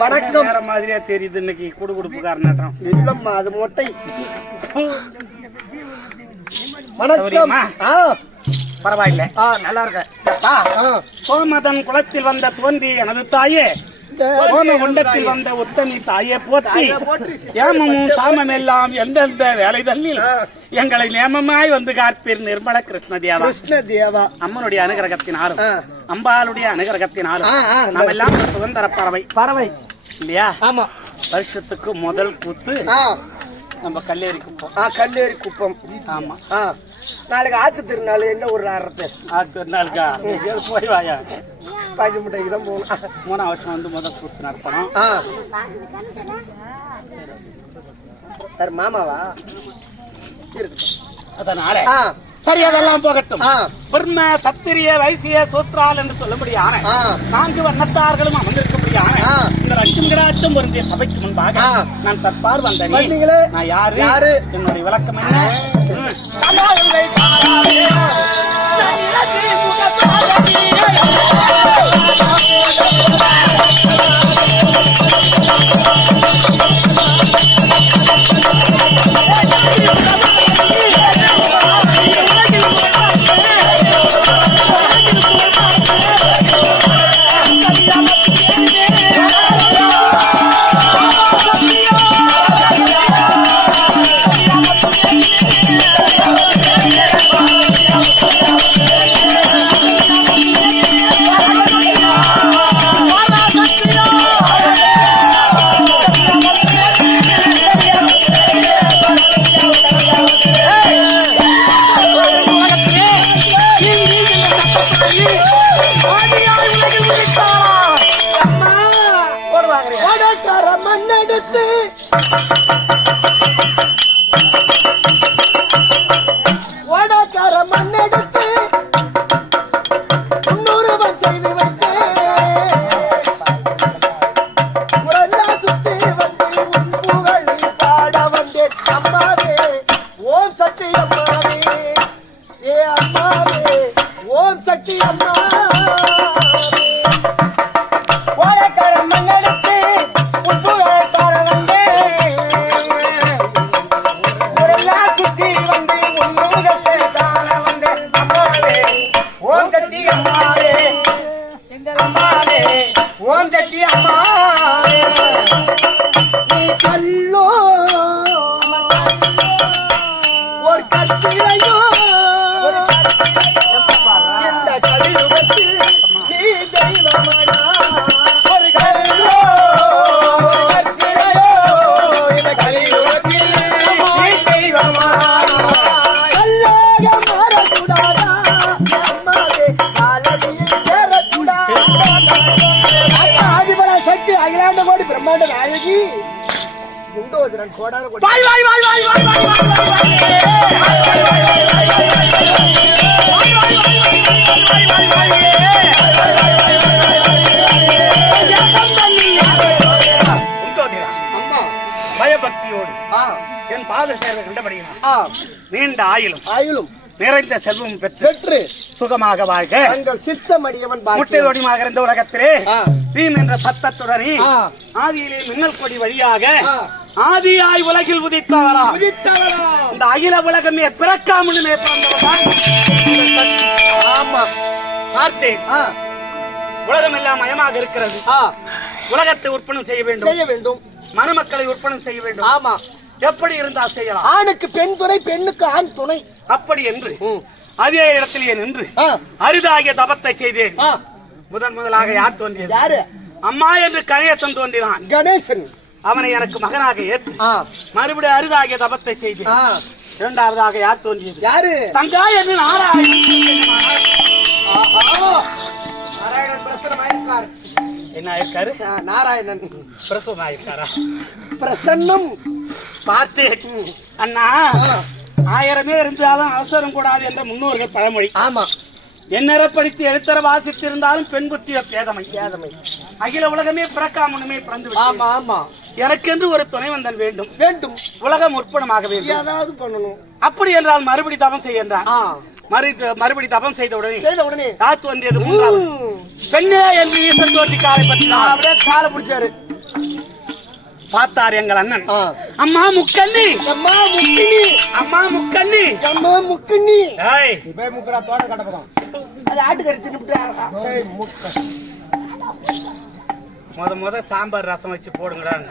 வணக்கம். வேற மாதிரியா தெரியுது இன்னைக்கு குடுகுடுப்பு காரணம் இல்லம்மா, அது மொட்டை. வணக்கம். பரவாயில்ல, நல்லா இருக்க. கோமதன் குளத்தில் வந்த தோன்றி எனது தாயே, கோமகுண்டத்தில் வந்த உத்தமி தாயே போற்றி. ஏமமும் சாமம் எல்லாம் எந்தெந்த வேலைதல்லில் எங்களை நேமமாய் வந்து காப்பீர் நிர்மல கிருஷ்ணதேவா. கிருஷ்ணதேவா அம்மனுடைய அனுகிரகத்தினாலும் அம்பாளுடைய அனுகிரகத்தினாலும் நாம் எல்லாம் சுதந்திர பறவை இல்லையா? ஆமா. வருஷத்துக்கு முதல் கூத்து நம்ம கல்லேரி குப்பம். ஆமா. நாளைக்கு ஆத்து திருநாள் என்ன ஒரு ஆரத்து ஆத்து திருநாளுக்கா போய் வாயா. பாக்கி முட்டைக்கு தான் போகணும். 3ஆம் வருஷம் வந்து முதல் கூத்து நடத்தணும். சார் மாமாவா இருக்கு. அதனால சரி, அதெல்லாம் போகட்டும். பிரம்ம சத்திரிய வைசிய சூத்ரால் என்று சொல்லும்படியான 4 வண்ணத்தார்களும் அமர்ந்திருக்கும்படியான இந்த லட்சுமி கிராட்சம் பொருந்திய சபைக்கு முன்பாக நான் தற்பார் வந்தேன். நான் யாரு, என்னுடைய விளக்கம் என்ன? பயபக்தியோடு என் பாத சேவை கண்டபடியினால் நீண்ட ஆயிலும் நிறைந்த செல்வம் பெற்று சுகமாக வாழ்க. தங்கள் சித்தமடியவன் முட்டையோடியாக இருந்த உலகத்திலே பீம் என்ற சத்தத்துடனே ஆதியிலே மின்னல் கொடி வழியாக ஆதியாய் உலகில் உதித்தவரா இந்த அகில உலகமே பிறக்காமலுமே உலகம் எல்லாம் மயமாக இருக்கிறது. உலகத்தை உற்பத்தி செய்ய வேண்டும், மணமக்களை உற்பத்தி செய்ய வேண்டும். ஆமா, எப்படி இருந்தால் செய்யலாம்? ஆணுக்கு பெண் துணை, பெண்ணுக்கு ஆண் துணை. அப்படி என்று அதே இடத்திலேயே நின்று அரிதாகிய தபத்தை செய்தேன். முதலாக யார் தோன்றியது? யாரு? அம்மா என்று கணேசன் தோன்றினான். கணேசன் அவனை எனக்கு மகனாக ஏற்று மறுபடியும் அரிதாகிய தபத்தை செய்தேன். இரண்டாவதாக யார் தோன்றியது? யாரு? தங்கா என்று நாராயணன் பிரசன்னமாயிருக்கார். என்ன ஆயிருக்காரு? நாராயணன் பிரசன்னமாயிருக்காரா? பிரசன்னம் பார்த்தேன் அண்ணா. 1000 இருந்தாலும் அவசரம் கூடாது என்ற முன்னோர்கள் பழமொழி. ஆமா, எண்ணறப்படுத்தி எழுத்தர வாசித்திருந்தாலும் பெண் புத்திய பேதமை. அகில உலகமே பிறக்காமனுமே பிறந்து விட்டது. ஆமா ஆமா, எனக்கென்று ஒரு துணை வந்தல் வேண்டும். உலகம் உற்படமாக வேண்டும். ஏதாவது பண்ணணும். அப்படி என்றால் மறுபடி தபம் செய்யன்றான். மறுபடி தபம் செய்த உடனே தாத்து வந்தியது பெண்ணே என்று ஈசன் தோன்றி காலை பற்றி அப்படியே காலை பிடிச்சாரு. பார்த்தார் எங்கள் அண்ணன். அம்மா முக்கண்ணி, அம்மா முக்கினி, அம்மா முக்கண்ணி, அம்மா முக்கினி. போய் முக்கடா தோட கடப்பதான் அது ஆட்டுக்கறி தின்னுட்டு முத சாம்பார் ரசம் வச்சு போடுங்கிறாங்க.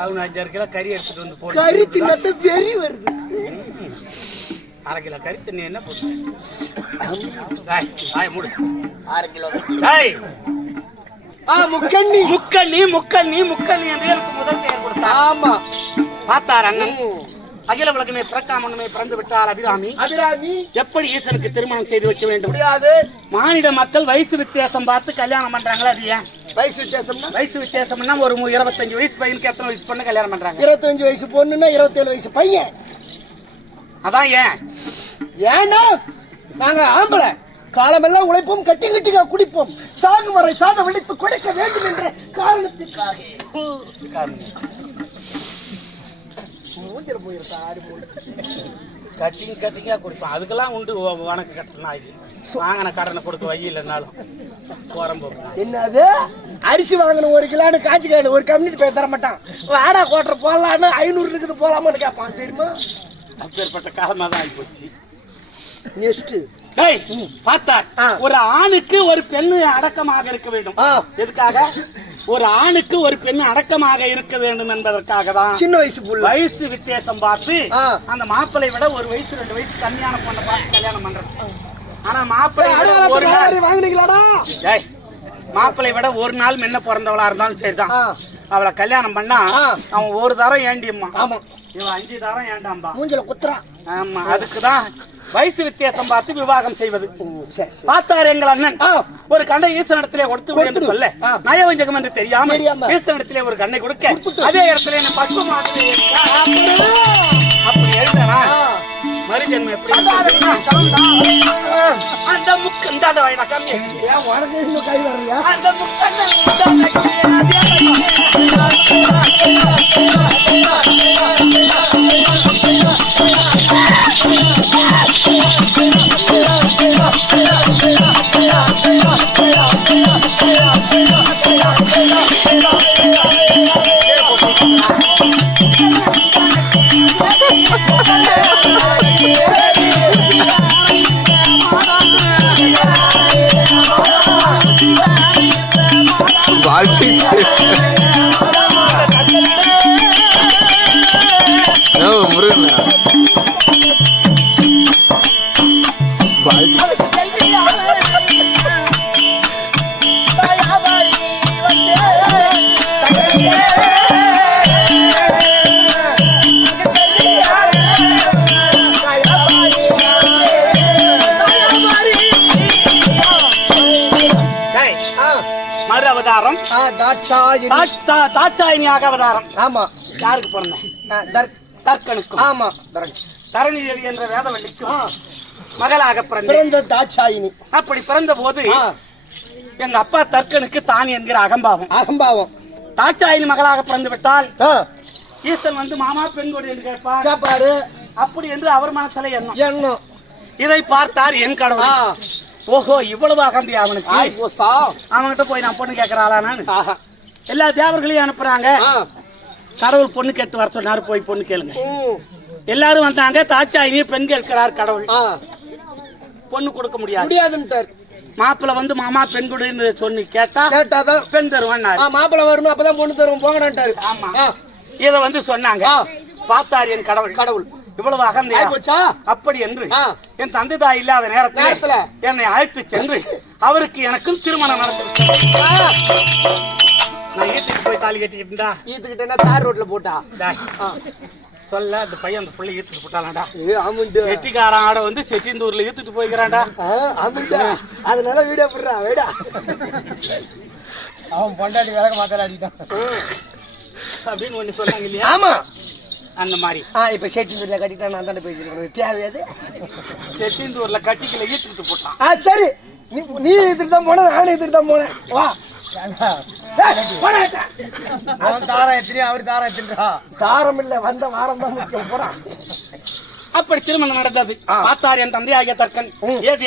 அவங்க 5-6 கிலோ கறி எடுத்துட்டு வந்து போடு. கறி தின்னது வெறி வருது. 1/2 கிலோ கறி தின்னு என்ன போடு? மூடு. 6 கிலோ. முக்கண்ணி முக்கண்ணி முக்கண்ணி முக்கண்ணி என்று எனக்கு முதல் பெயர் கொடுத்தார். ஆமா, பார்த்தார் அண்ணன். அகில உலகமே பிறக்காமனுமே பிறந்து விட்டார் அபிராமி. எப்படி ஈசனுக்கு திருமணம் செய்து வைக்க வேண்டும்? மானிட மக்கள் வயசு வித்தியாசம் பார்த்து கல்யாணம் பண்றாங்களா? அது ஏன் வயசு வித்தியாசம்னா? வயசு வித்தியாசம்னா ஒரு 25 வயசு பையனுக்கு எத்தனை வயசு பொண்ணு கல்யாணம் பண்றாங்க? 25 வயசு பொண்ணுன்னா 27 வயசு பையன். அதான் ஏன்? ஏன்னா நாங்க ஆம்பளை காலமெல்லாம் உழைப்போம், கட்டி கட்டிக்கா குடிப்போம், சாகு வரை சாத வெடித்து கொடுக்க வேண்டும் என்ற காரணத்துக்காக. கட்டிங்கா குடிப்போம். அதுக்கெல்லாம் உண்டு வணக்கு கட்டணும். ஆகி வாங்கின கடனை கொடுக்க வை இல்லைன்னாலும் என்னது அரிசி வாங்கணும் 1 கிலோன்னு காய்ச்சி காயில ஒரு கம்யூனிட்டி பேர் தர மாட்டான். வாடா கோட்டை போடலான்னு 500 இருக்குது போலாமான்னு கேட்பான். தெரியுமா? அப்பேற்பட்ட காலமா தான் ஆகி போச்சு. பார்த்தார், ஒரு ஆணுக்கு ஒரு பெண்ணு அடக்கமாக இருக்க வேண்டும். எதுக்காக? ஒரு ஆணுக்கு ஒரு பெண்ணு அடக்கமாக இருக்க வேண்டும் என்பதற்காக தான் சின்ன வயசு வயசு வித்தியாசம் பார்த்து அந்த மாப்பிளை விட 1 வயசு 2 வயசு கம்மியான பொண்ணை பார்த்து கல்யாணம் பண்றது. ஆனா மாப்பிளை மாப்பிளை விட 1 நாள் முன்ன பிறந்தவளா இருந்தாலும் சரிதான். அவளை கல்யாணம் பண்ணா அவன் 1 தரம் ஏண்டியம்மா, இவன் 5 தரம் ஏண்டாம்பா. ஆமா, அதுக்குதான் வயசு வித்தியாசம் பார்த்து விவாகம் செய்வது. பார்த்தார் எங்கள் அண்ணன். ஒரு கண்ணை ஈசனிடத்திலே கொடுத்து என்று சொல்ல நயவஞ்சகம் என்று தெரியாம ஈசனிடத்திலே ஒரு கண்ணை கொடுக்க அதே இடத்துல என்ன பக்குவமாக அப்படி எழுதுனா மறுஜன்மம் எப்படி அந்த முக்கு இந்த வயதா கம்மி அந்த தாட்சாயினியாக அவதாரம். ஆமா, யாருக்கு பிறந்த? தர்க்கனுக்கும். ஆமா, தரணி தேவி என்ற வேதவல்லிக்கும் மகளாக பிறந்த தாட்சாயினி. அப்படி பிறந்த போது எங்க அப்பா தர்க்கனுக்கு தான் என்கிற அகம்பாவம். தாட்சாயினி மகளாக பிறந்து விட்டால் ஈசன் வந்து மாமா பெண் கொடி என்று கேட்பார். கேப்பாரு. அப்படி என்று அவர் மனசுல எண்ணம். இதை பார்த்தார் என் கடவுள். ஓஹோ, இவ்வளவு அகந்தி அவனுக்கு. அவன்கிட்ட போய் நான் பொண்ணு கேட்கறாளா? நான் எல்லா தேவர்களையும் அனுப்புறாங்க. கடவுள் பொண்ணு கேட்டு வர சொன்னாரு. போய் பொண்ணு கேளுங்க. எல்லாரும் வந்தாங்க. தாட்சாயினி பெண் கேட்கிறார் கடவுள். பொண்ணு கொடுக்க முடியாது. மாப்பிள்ள வந்து மாமா பெண் கொடுன்னு சொல்லி கேட்டாதான் பெண் தருவான். மாப்பிள்ள வரணும், அப்பதான் பொண்ணு தருவோம் போங்கடான்ட்டாரு. ஆமா, இத வந்து சொன்னாங்க. பார்த்தார் என் கடவுள். இவ்வளவு அகந்தையா? அப்படி என்று என் தந்தை தாய் இல்லாத நேரத்துல என்னை அழைத்து சென்று அவருக்கு எனக்கும் திருமணம் நடந்தது. நான் ஈத்துக்கு போய் தாலி கட்டிக்கிட்டா. ஈத்துக்கிட்டேன்னா தார் ரோட்ல போட்டா சொல்ல அந்த பையன் அந்த பிள்ளை ஈத்துட்டு போட்டாலாண்டா. வெட்டிக்காரன் ஆட வந்து செட்டிந்தூர்ல ஈத்துட்டு போய்க்கிறான்டா. அதனால வீடியோ போடுறா. வேடா அவன் பொண்டாட்டி விலக மாத்தாடிட்டான் அப்படின்னு ஒண்ணு சொன்னாங்க இல்லையா? ஆமா, அந்த மாதிரி. இப்ப செட்டிந்தூர்ல கட்டிட்டா நான் தானே போயிருக்கேன். தேவையாது. செட்டிந்தூர்ல கட்டிக்கல ஈத்துட்டு போட்டான். சரி, நீ எடுத்துட்டு தான் போன, நானும் எடுத்துட்டு தான் போனேன். வா தாரம் இல்ல, வந்த வாரம் தான் முக்கியம். போறான். அப்படி திருமணம் நடந்தது. பார்த்தார் என் தந்தையாகிய தர்க்கன். ஏது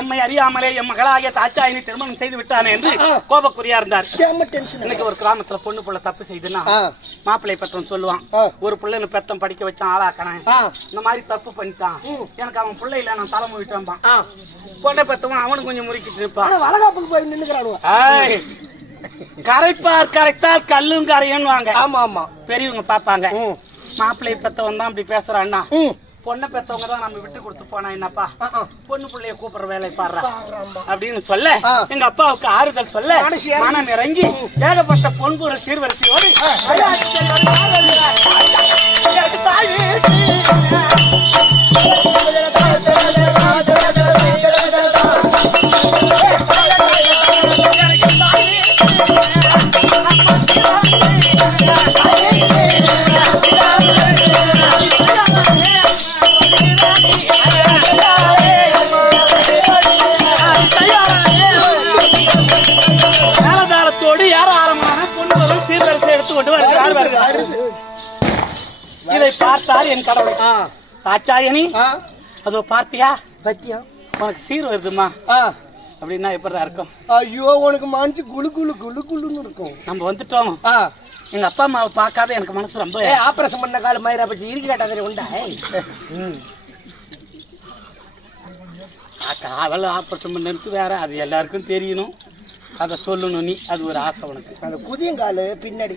எம்மை அறியாமலே எம் மகளாகிய தாட்சாயினி திருமணம் செய்து விட்டானே என்று கோபக்குறியா இருந்தார். இன்னைக்கு ஒரு கிராமத்துல பொண்ணு புள்ள தப்பு செய்துன்னா மாப்பிள்ளை பத்தம் சொல்லுவான். ஒரு பிள்ளைன்னு பெத்தம் படிக்க வச்சான், ஆளாக்கணேன். இந்த மாதிரி தப்பு பண்ணிட்டான், எனக்கு அவன் பிள்ளை இல்ல, நான் தலை முழிட்டான். பொண்ணை பெத்தவன் அவனுக்கு கொஞ்சம் முறுக்கிட்டு இருப்பான். வளகாப்புக்கு போய் நின்னுக்கிறானுவ. கரைப்பார் கரைத்தால் கல்லும் கரையன்னு வாங்க. ஆமா ஆமா, பெரியவங்க பாப்பாங்க. மாப்பிள்ளை பெத்தவன் தான் அப்படி பேசுறான்னா, பொண்ணை பெத்தவங்க தான் நம்ம விட்டு கொடுத்து போனா என்னப்பா, பொண்ணு பிள்ளைய கூப்பிடுற வேலை பாடுறா அப்படின்னு சொல்ல எங்க அப்பாவுக்கு ஆறுதல் சொல்ல மனம் இறங்கி ஏகப்பட்ட பொன்பொருள் சீர்வரிசையோடு இதை பார்த்தார் என் கடவுள். தாட்சாயணி, அதோ பார்த்தியா? பத்தியா? உனக்கு சீர் வருதுமா அப்படின்னா எப்படிதான் இருக்கும்? ஐயோ, உனக்கு மனசு குளு குளு குளு குளுன்னு இருக்கும். நம்ம வந்துட்டோம். எங்க அப்பா அம்மாவை பார்க்காத எனக்கு மனசு ரொம்ப. ஆபரேஷன் பண்ண கால மயிரா பச்சு இருக்கு கேட்டாதே உண்டா? காவல் ஆபரேஷன் பண்ணது வேற, அது எல்லாருக்கும் தெரியணும், அதை சொல்லணும். நீ அது ஒரு ஆசை உனக்கு. அந்த குதியங்காலு பின்னாடி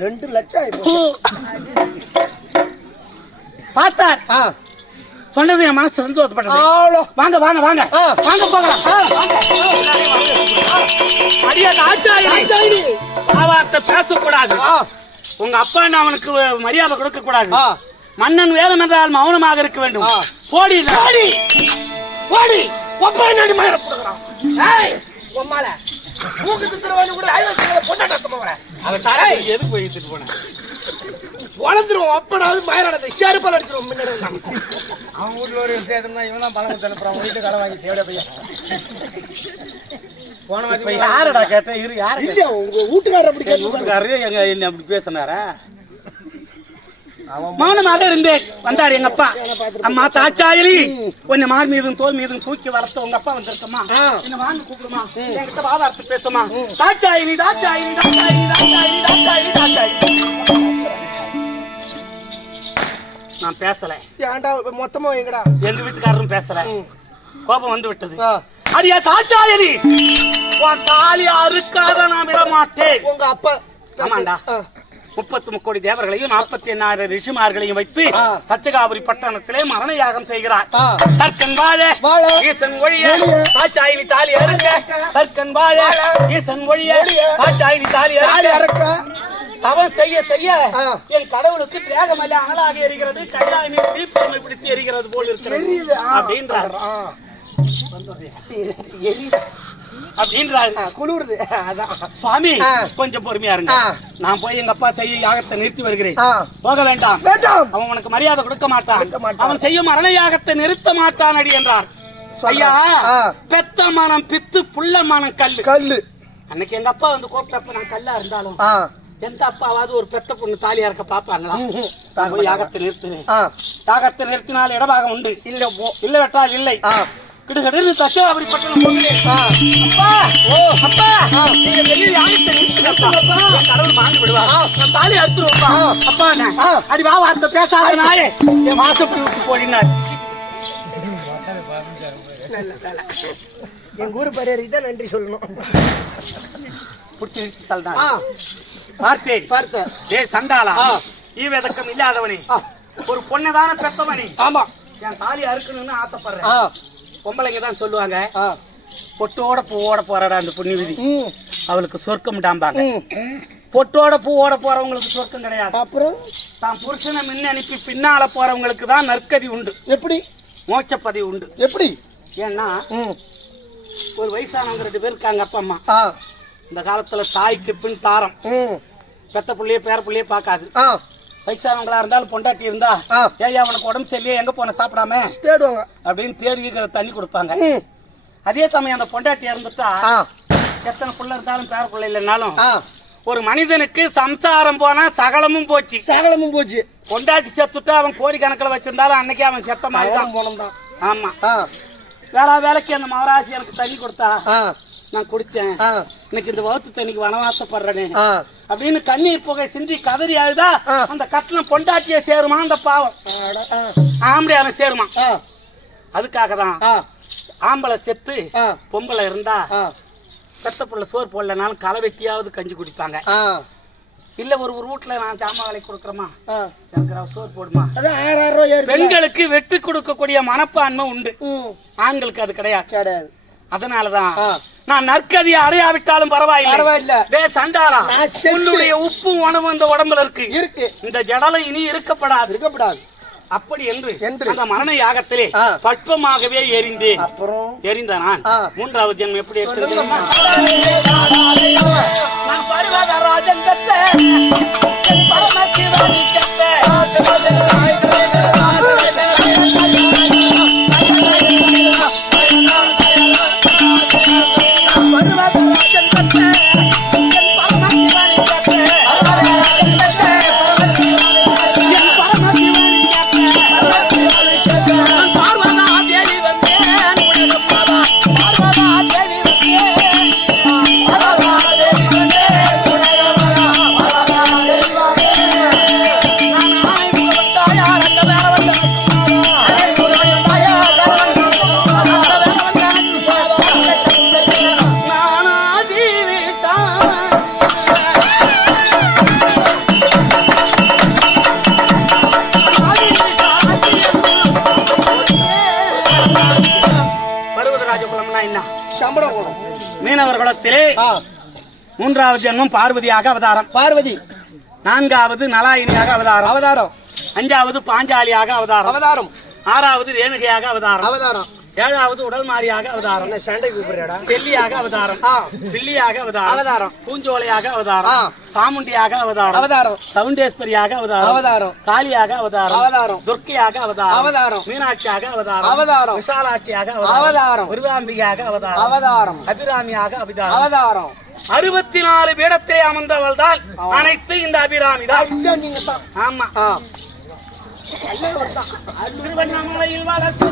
2 லட்சம் ஆயிப்போச்சு. பார்த்தார். சொன்னது என் மனசு சந்தோஷப்பட்டது. வாங்க வாங்க வாங்க வாங்க போகலாம். பேசக்கூடாது. உங்க அப்பா அவனுக்கு மரியாதை கொடுக்க கூடாது. மன்னன் வேதம் என்றால் மௌனமாக இருக்க வேண்டும். போடி போடி போடி. எதுக்கு போய் எடுத்துட்டு போன? வளர்ந்துருவோம். அப்பனாவது மயிராடத்தை ஷேர்பால் அடிச்சிருவோம். முன்னாடி அவன் வீட்டுல ஒரு சேர்த்தா இவன் தான் பணம் அனுப்புறான். வீட்டு கடை வாங்கி தேவையா பையன் போன மாதிரி யாரடா கேட்டேன்? இரு, யாரு இல்ல உங்க வீட்டுக்காரர் அப்படி வீட்டுக்காரரு எங்க என்ன அப்படி பேசினாரா? மௌனமாக இருந்தேன். வந்தாரு எங்க அப்பா. அம்மா தாட்சாயணி, கொஞ்சம் மார் மீதும் தோல் மீதும் தூக்கி வளர்த்த உங்க அப்பா வந்திருக்கமா, என்ன வாங்க கூப்பிடுமா, என்கிட்ட வாதார்த்து பேசுமா. தாட்சாயணி தாட்சாயணி தாட்சாயணி தாட்சாயணி தாட்சாயணி தாட்சாயணி. நான் பேசல. மொத்தமா எங்கடா எங்க வீட்டுக்காரரும் பேசல. கோபம் வந்து விட்டது. அடியா தாட்சாயணி, உன் தாலி அறுக்காத நான் விட மாட்டேன். உங்க அப்பா ஆமாண்டா, 33 கோடி தேவர்களையும் 48,000 ரிஷிமார்களையும் வைத்து தச்சகாபுரி பட்டணத்திலே மரண யாகம் செய்கிறார். தற்கன் வாழ ஈசன் ஒழிய தாட்சாயணி தாலி அறுக்க. தற்கன் வாழ ஈசன் ஒழிய தாட்சாயணி தாலி அறுக்க. தவம் செய்ய செய்ய என் கடவுளுக்கு தியாகமல்ல அனலாக எரிகிறது. கைலாய நீர் தீப்பொம்மை பிடித்து எரிகிறது போல் இருக்கிறது அப்படின்றார். குளிருது. சுவாமி கொஞ்சம் பொறுமையா இருங்க. நான் போய் எங்க அப்பா செய்ய யாகத்தை நிறுத்தி வருகிறேன். போக வேண்டாம். அவன் உனக்கு மரியாதை கொடுக்க மாட்டான். அவன் செய்யும் மரண யாகத்தை நிறுத்த மாட்டான் அடி என்றார். ஐயா, பெத்த மனம் பித்து புள்ள மனம் கல்லு. அன்னைக்கு எங்க அப்பா வந்து கூப்பிட்டப்ப நான் கல்லா இருந்தாலும் எந்த அப்பாவாவது ஒரு பெத்த பொண்ணு தாலி இறக்க பாப்பாங்களா? போய் யாகத்தை நிறுத்தினேன். யாகத்தை நிறுத்தினால் இடபாகம் உண்டு, இல்ல வெட்டால் இல்லை. கிடுகடுன்னு தச்சாபுரி பட்டணம் போகிறேன். அப்பா, ஓ அப்பா, நீங்க வெளியே யாகத்தை நிறுத்துங்கப்பா. கடவுள் மாண்டு விடுவார். நான் தாலி அறுத்துருவோம்ப்பா. அப்பா அடி வா, வார்த்தை பேசாத நாயே, என் வாசப்படி விட்டு போடினார். எங்க ஊர் பரியாரிக்கு தான் நன்றி சொல்லணும். புடிச்சு நிறுத்தல் தான் பார்த்தேன். பார்த்தேன். ஏ சண்டாளா, ஈவேதக்கம் இல்லாதவனே, ஒரு பொண்ணுதான பெத்தவனே. ஆமா, என் தாலி அறுக்கணும்னு ஆசைப்படுறேன். பொம்பளைங்க தான் சொல்லுவாங்க, பொட்டோட பூவோட போறாடா அந்த புண்ணி விதி, அவளுக்கு சொர்க்கம்டாம்பாங்க. பொட்டோட பூவோட போறவங்களுக்கு சொர்க்கம் கிடையாது. அப்புறம் தான் புருஷனை முன்ன அனுப்பி பின்னால போறவங்களுக்கு தான் நற்கதி உண்டு. எப்படி? மோட்சப்பதி உண்டு. எப்படி? ஏன்னா ஒரு வயசானவங்க 2 பேர் இருக்காங்க, அப்பா அம்மா. இந்த காலத்துல தாய்க்கு பின் தாரம், பெத்த பிள்ளைய பேர பிள்ளைய பாக்காது. வயசானவங்களா இருந்தாலும் பொண்டாட்டி இருந்தா, ஏன் அவனுக்கு உடம்பு சரியில்லையே, எங்க போன சாப்பிடாம தேடுவாங்க அப்படின்னு தேடி தண்ணி கொடுப்பாங்க. அதே சமயம் அந்த பொண்டாட்டி இருந்துட்டா, எத்தனை பிள்ளை இருந்தாலும் பேர பிள்ளை இல்லைன்னாலும், ஒரு மனிதனுக்கு சம்சாரம் போனா சகலமும் போச்சு. சகலமும் போச்சு. பொண்டாட்டி செத்துட்டா அவன் கோடி கணக்கில் வச்சிருந்தாலும் அன்னைக்கே அவன் செத்த மாதிரி தான். ஆமா, வேலைக்கு அந்த மகராசி எனக்கு தண்ணி கொடுத்தா நான் குடிச்சேன், இன்னைக்கு இந்த வகுத்து தண்ணிக்கு வனவாசப்படுறேனே அப்படின்னு கண்ணீர் புகை சிந்தி கதறி அழுதா அந்த கட்டணம் பொண்டாட்டிய சேருமா அந்த பாவம், ஆம்பளையான சேருமா. அதுக்காக தான் ஆம்பளை செத்து பொம்பளை இருந்தா பெத்த புள்ள சோறு போடலனாலும் களை வெட்டியாவது கஞ்சி குடிப்பாங்க. இல்ல ஒரு வீட்டுல நான் ஜாமா வேலை கொடுக்குறோமா, எனக்கு சோறு போடுமா. பெண்களுக்கு வெற்றி கொடுக்கக்கூடிய மனப்பான்மை உண்டு, ஆண்களுக்கு அது கிடையாது. அதனாலதான் நான் நற்கதியை அடையாவிட்டாலும் பரவாயில்லை. சண்டாளா, உன்னுடைய உப்பும் உணவு இந்த உடம்புல இருக்கு, இந்த ஜடலை இனி இருக்கப்படாது. அப்படி என்று அந்த மரண யாகத்திலே பட்பமாகவே எரிந்த நான் 3வது ஜென்மம் எப்படி நான் பருவத ராஜன் மீனவர் குலத்திலே 3வது ஜென்மம் பார்வதியாக அவதாரம். பார்வதி 4வது நலாயினியாக அவதாரம். 5வது பாஞ்சாலியாக அவதாரம். 6வது ரேணுகையாக அவதாரம். 7வது உடல் மாறியாக அவதாரம். செல்லியாக அவதாரம். பில்லியாக அவதாரம். பூஞ்சோலையாக அவதாரம். சாமுண்டியாக அவதாரம். சவுண்டேஸ்வரியாக அவதாரம். காளியாக அவதாரம். துர்க்கையாக அவதாரம். மீனாட்சியாக அவதாரம். விசாலாட்சியாக அவதாரம். விருதாம்பிகையாக அவதாரம். அபிராமியாக அவதாரம். 64 பீடத்தை அமர்ந்தவள் தான் அனைத்து இந்த அபிராமி தான். ஆமா, திருவண்ணாமலையில் வளர்த்து